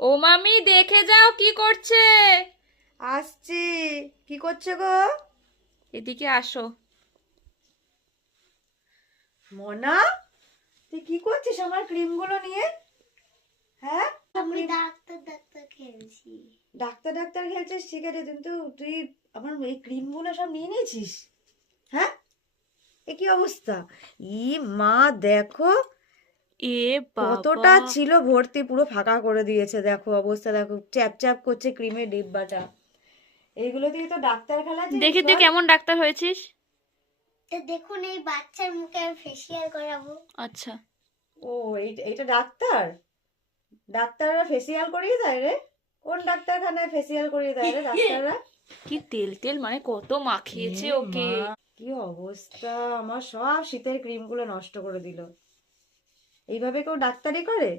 ও মামি, দেখে যাও কি করছে। আসছি। কি করছে গো? এদিকে আসো। মনা, তুই কি করছিস আমার ক্রিমগুলো নিয়ে? হ্যাঁ, আমি ক্রিম ডাক্তার ডাক্তার খেলছি। ডাক্তার ডাক্তার খেলছিস, ঠিক আছে, কিন্তু তুই আমার এই ক্রিমগুলো সব নিয়ে নিয়েছিস? হ্যাঁ, এ কি অবস্থা! ই মা, দেখো এ বাবা। কতটা ছিল ভর্তি, পুরো ফাঁকা করে দিয়েছে। দেখো অবস্থা, দেখো চ্যাপ চ্যাপ করছে ক্রিমের ডিব্বাটা। এইগুলো দিয়ে তো ডাক্তার খেলা জিনিস, দেখি তুই বল। কেমন ডাক্তার হয়েছিস। তো দেখুন, এই বাচ্চার মুখে আমি ফেসিয়াল করাবো। আচ্ছা। ও, এইটা ডাক্তার? ডাক্তাররা ফেসিয়াল করিয়ে দেয় রে? কোন ডাক্তারখানায় ফেসিয়াল করিয়ে দেয় রে ডাক্তাররা? কি তেল তেল, মানে কত মাখিয়েছে এ ওকে। মা, কি অবস্থা! আমার সব শীতের ক্রিমগুলো নষ্ট করে দিল। এইভাবে কেউ ডাক্তারি করে?